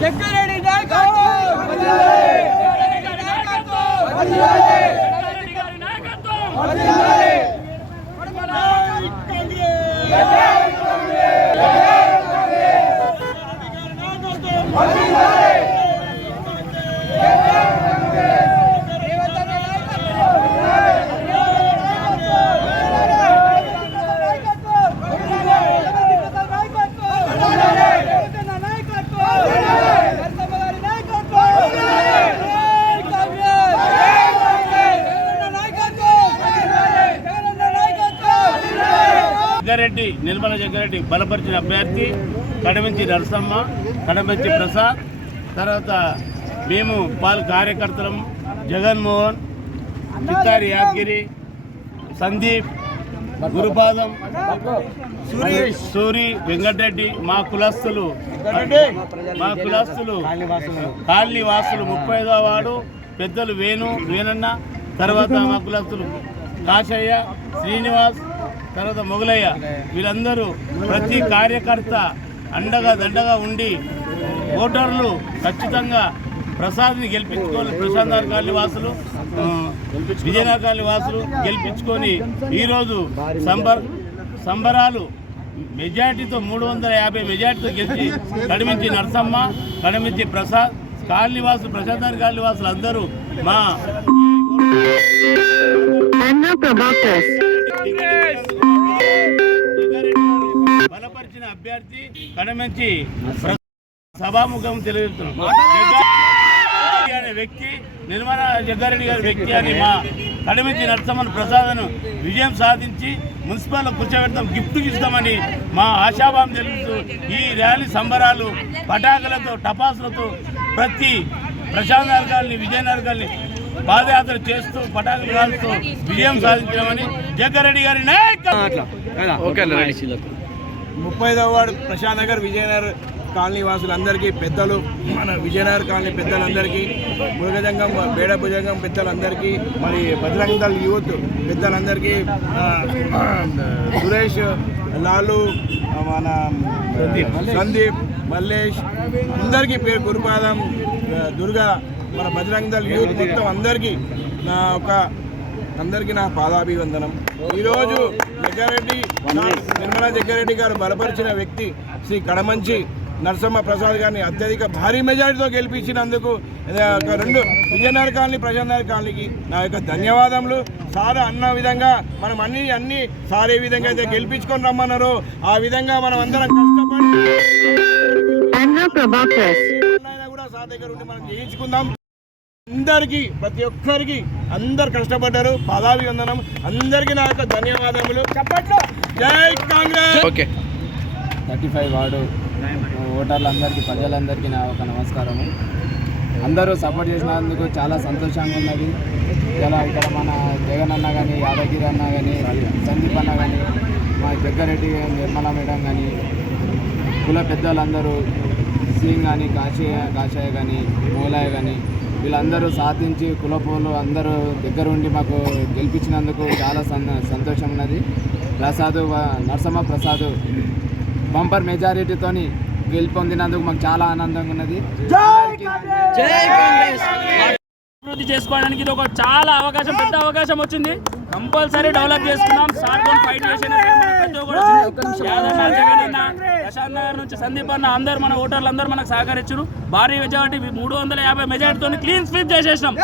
జగ్గారెడ్డి నాయకత్వం! జగ్గారెడ్డి నిర్మల జగ్గారెడ్డి బలపరిచిన అభ్యర్థి కడమంచి నరసమ్మ కడమంచి ప్రసాద్ తర్వాత మేము పాల్ కార్యకర్తలం జగన్మోహన్ చిత్తారి యాదగిరి సందీప్ గురుపాదం సూరి వెంకటరెడ్డి మా కులస్తులు మా కులస్తులు కాలనీ వాసులు ముప్పై వాడు పెద్దలు వేణు వేణన్న తర్వాత మా కులస్తులు కాశయ్య శ్రీనివాస్ తర్వాత మొగలయ్య వీళ్ళందరూ ప్రతి కార్యకర్త అండగా దండగా ఉండి ఓటర్లు ఖచ్చితంగా ప్రసాద్ని గెలిపించుకొని ప్రశాంత్ కాలనీ వాసులు విజయనగర్ కాలనీ వాసులు గెలిపించుకొని ఈరోజు సంబర్ సంబరాలు మెజార్టీతో మూడు వందల యాభై మెజార్టీతో గెలిచి కడిమించి నరసమ్మ కడిమించి ప్రసాద్ కాలనీ వాసులు ప్రశాంత్ కాలనీ వాసులు అందరూ మా అభ్యర్థి కడమంచి సభాముఖం తెలియజేస్తున్నాం. అనే వ్యక్తి నిర్మల జగ్గారెడ్డి గారి వ్యక్తి అని మా కడమించి నరసమ్మన్ ప్రసాదను విజయం సాధించి మున్సిపల్ కూర్చోబెడతాం గిఫ్ట్ ఇస్తామని మా ఆశాభావం తెలుపుతూ ఈ ర్యాలీ సంబరాలు పటాకులతో టపాసులతో ప్రతి ప్రశాంత్ నగర్ని విజయనగర్ని పాదయాత్ర చేస్తూ పటాకులు కాలుస్తూ విజయం సాధించామని జగ్గారెడ్డి గారి నాయకత్వం. ముప్పై ఐదవ వార్డు ప్రశాంత్ నగర్ విజయనగర్ కాలనీ వాసులందరికీ పెద్దలు మన విజయనగర్ కాలనీ పెద్దలందరికీ మృగజంగం బేడ భుజంగం పెద్దలందరికీ మరి దళ్ యూత్ పెద్దలందరికీ సురేష్ లాలు మన సందీప్. మల్లేష్ అందరికీ పేరు గురుపాదం దుర్గా మన బజరంగ దళ్ యూత్ మొత్తం అందరికీ నా ఒక అందరికీ నా పాదాభివందనం. ఈరోజు జగ్గారెడ్డి నిర్మలా జగ్గారెడ్డి గారు బలపరిచిన వ్యక్తి శ్రీ కడమంచి నరసమ్మ ప్రసాద్ గారిని అత్యధిక భారీ మెజారిటీతో గెలిపించినందుకు రెండు విజయనగర్ కాలనీ ప్రశాంత్ నగర్ కాలనీకి నా యొక్క ధన్యవాదములు. సార్ అన్న విధంగా మనం అన్ని అన్ని సార్ ఏ విధంగా అయితే గెలిపించుకొని రమ్మన్నారో ఆ విధంగా మనం అందరం కష్టపడి కూడా సార్ దగ్గర ఉండి మనం చేయించుకుందాం అందరికీ ప్రతి ఒక్కరికి అందరు కష్టపడ్డారు. పదావి వందనం అందరికీ నా యొక్క ధన్యవాదములు. చెప్పట్లు. జై కాంగ్రెస్. థర్టీ ఫైవ్ వార్డు ఓటర్లందరికీ ప్రజలందరికీ నా ఒక నమస్కారము. అందరూ సపోర్ట్ చేసినందుకు చాలా సంతోషంగా ఉన్నది. ఇలా ఇక్కడ మన జగన్ అన్న కానీ యాదగిరి అన్న కానీ సందీప్ అన్న కానీ మా జగ్గారెడ్డి నిర్మల మేడం కానీ కుల పెద్దలందరూ సింగ్ కానీ కాశయ్య కాషాయ కానీ మూలాయ కానీ వీళ్ళందరూ సాధించి కులపోలు అందరూ దగ్గరుండి మాకు గెలిపించినందుకు చాలా సంతోషం ఉన్నది. ప్రసాద్ నరసమ్మ ప్రసాద్ బంపర్ మెజారిటీతోని గెలుపొందినందుకు మాకు చాలా ఆనందంగా ఉన్నది. అభివృద్ధి చేసుకోవడానికి ఇది ఒక చాలా అవకాశం పెద్ద అవకాశం వచ్చింది. కంపల్సరీ డెవలప్ చేసుకున్నాం సార్ ఫైట్ చేసిన ప్రశాంత్ నగర్ నుంచి సందీప్ అన్న అందరు మన ఓటర్లు అందరూ మనకు సహకరించారు. భారీ మెజార్టీ మూడు వందల యాభై మెజార్టీతో క్లీన్ స్వీప్ చేసేసినాం.